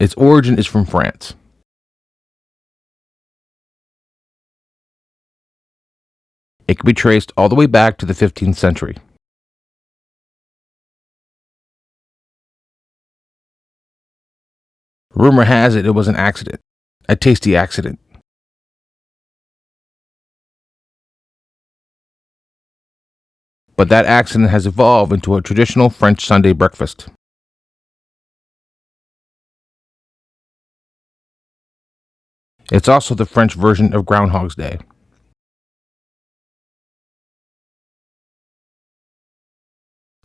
Its origin is from France. It can be traced all the way back to the 15th century. Rumor has it was an accident, a tasty accident. But that accident has evolved into a traditional French Sunday breakfast. It's also the French version of Groundhog's Day.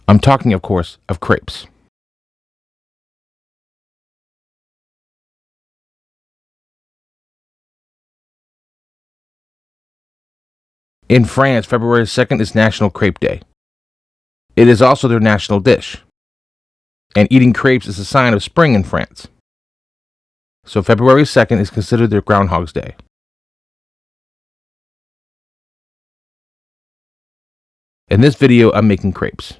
I'm talking, of course, of crepes. In France, February 2nd is National Crepe Day. It is also their national dish. And eating crepes is a sign of spring in France. So February 2nd is considered their Groundhog's Day. In this video, I'm making crepes.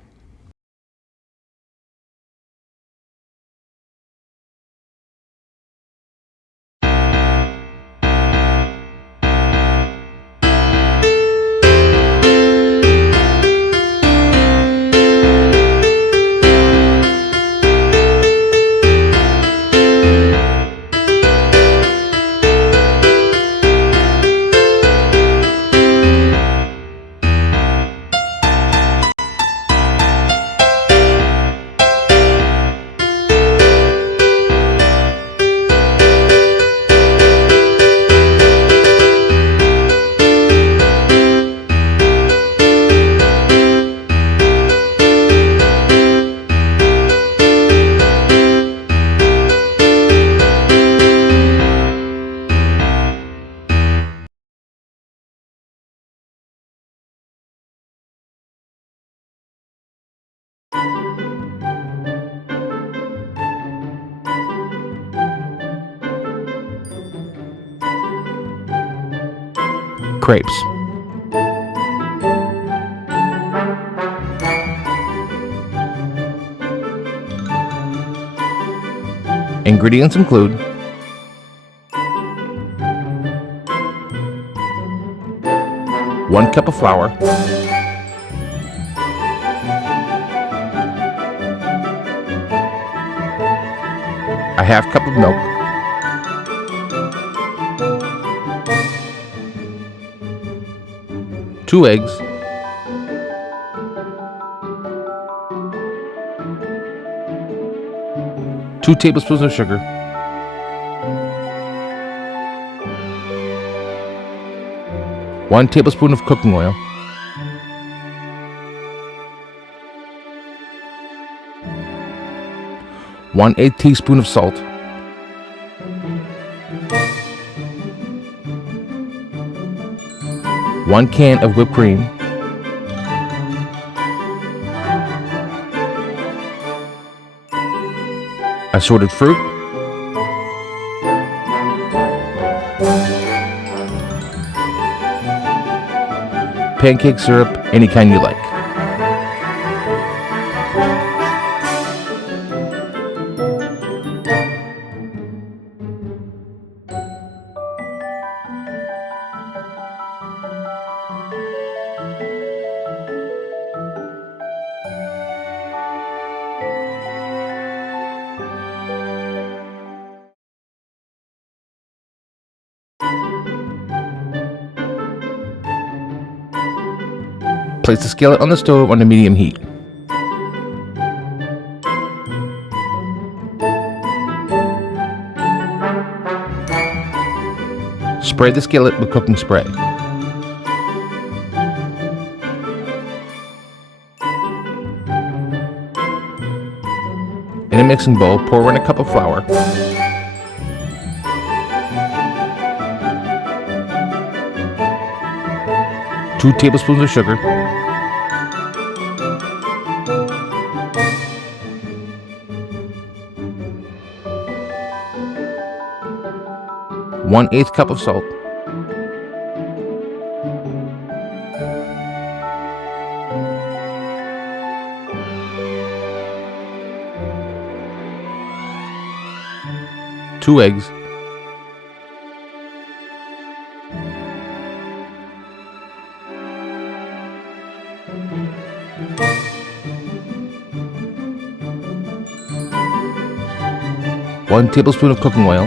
Crepes. Ingredients include one cup of flour, a half cup of milk, 2 eggs, two tablespoons of sugar, 1 tablespoon of cooking oil, 1/8 teaspoon of salt, 1 can of whipped cream, assorted fruit, pancake syrup, any kind you like. Place the skillet on the stove on a medium heat. Spray the skillet with cooking spray. In a mixing bowl, pour in a cup of flour, 2 tablespoons of sugar, 1/8 cup of salt, 2 eggs, one tablespoon of cooking oil,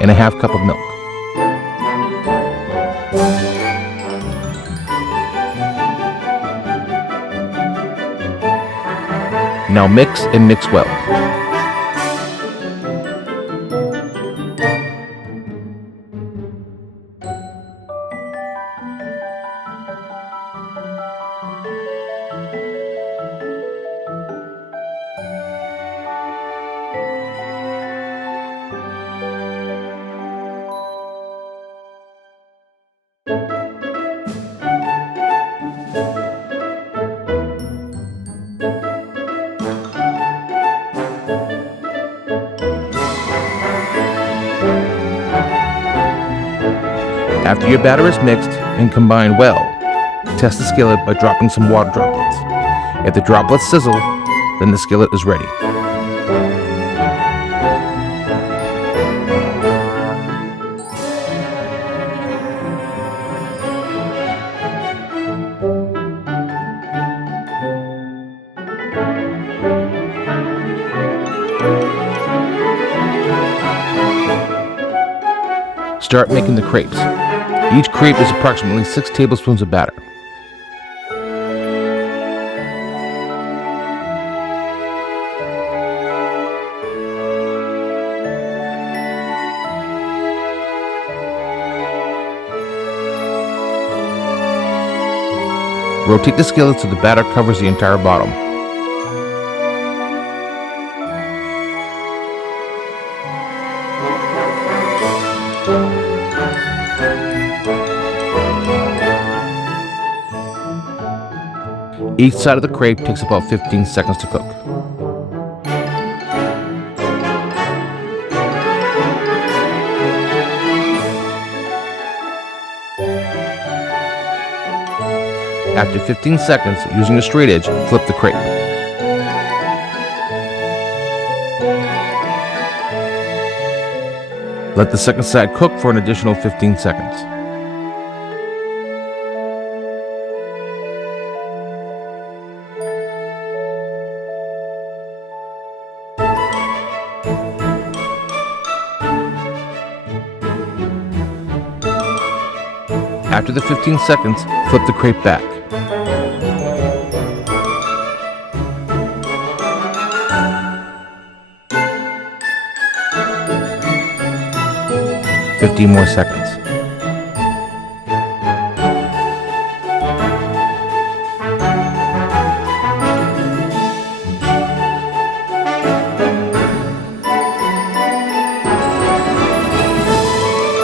and a half cup of milk. Now mix and mix well. After your batter is mixed and combined well, test the skillet by dropping some water droplets. If the droplets sizzle, then the skillet is ready. Start making the crepes. Each crepe is approximately 6 tablespoons of batter. Rotate the skillet so the batter covers the entire bottom. Each side of the crepe takes about 15 seconds to cook. After 15 seconds, using a straight edge, flip the crepe. Let the second side cook for an additional 15 seconds. After the 15 seconds, flip the crepe back. "15 more seconds.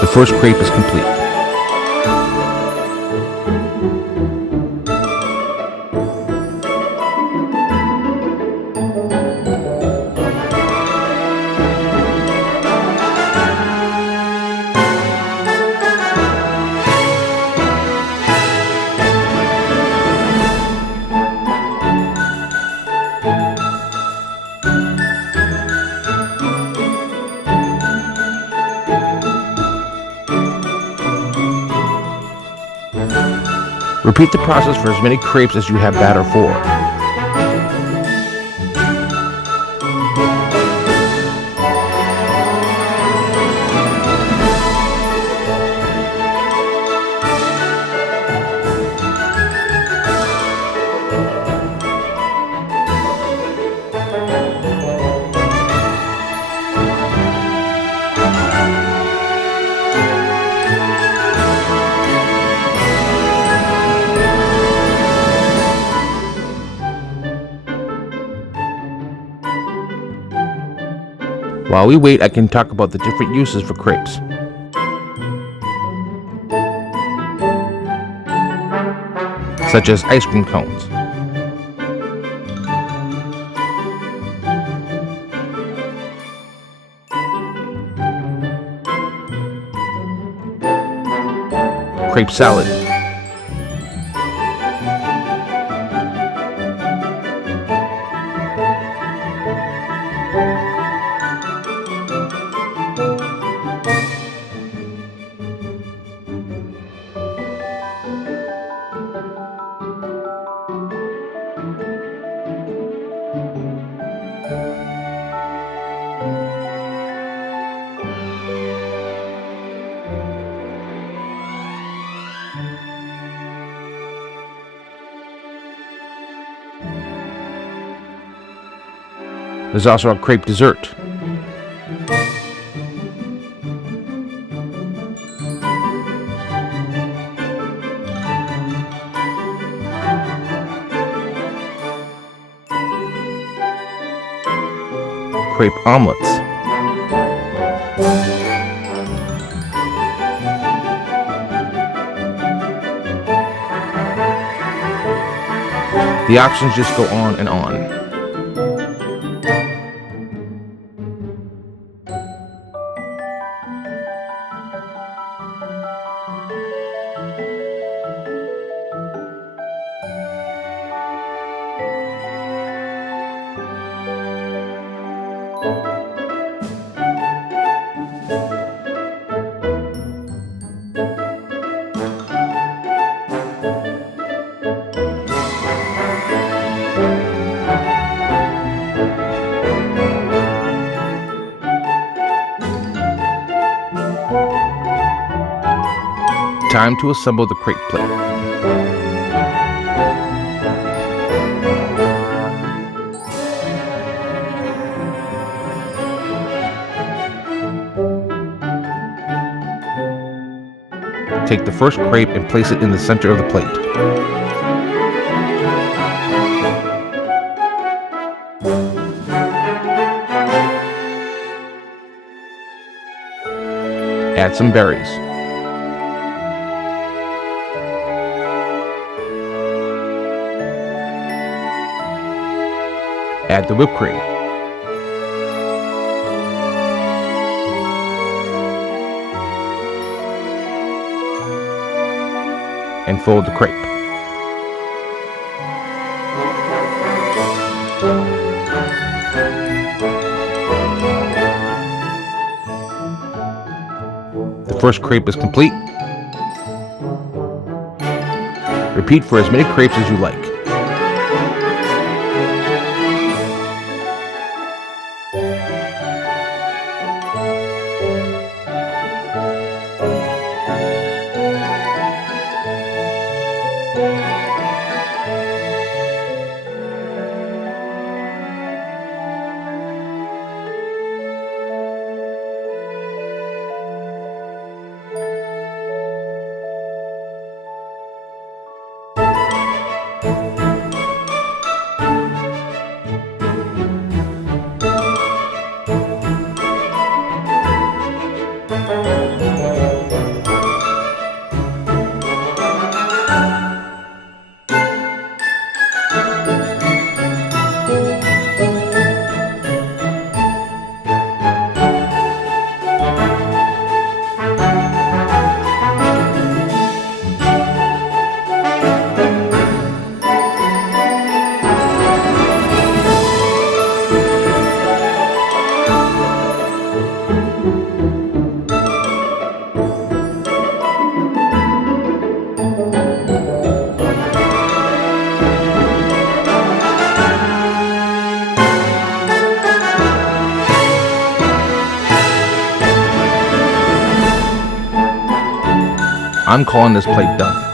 The first crepe is complete. Repeat the process for as many crepes as you have batter for. While we wait, I can talk about the different uses for crepes. Such as ice cream cones, crepe salad, There's also a crepe dessert. Crepe omelets. The options just go on and on. Time to assemble the crepe plate. Take the first crepe and place it in the center of the plate. Add some berries. Add the whipped cream. And fold the crepe. The first crepe is complete. Repeat for as many crepes as you like. I'm calling this plate done.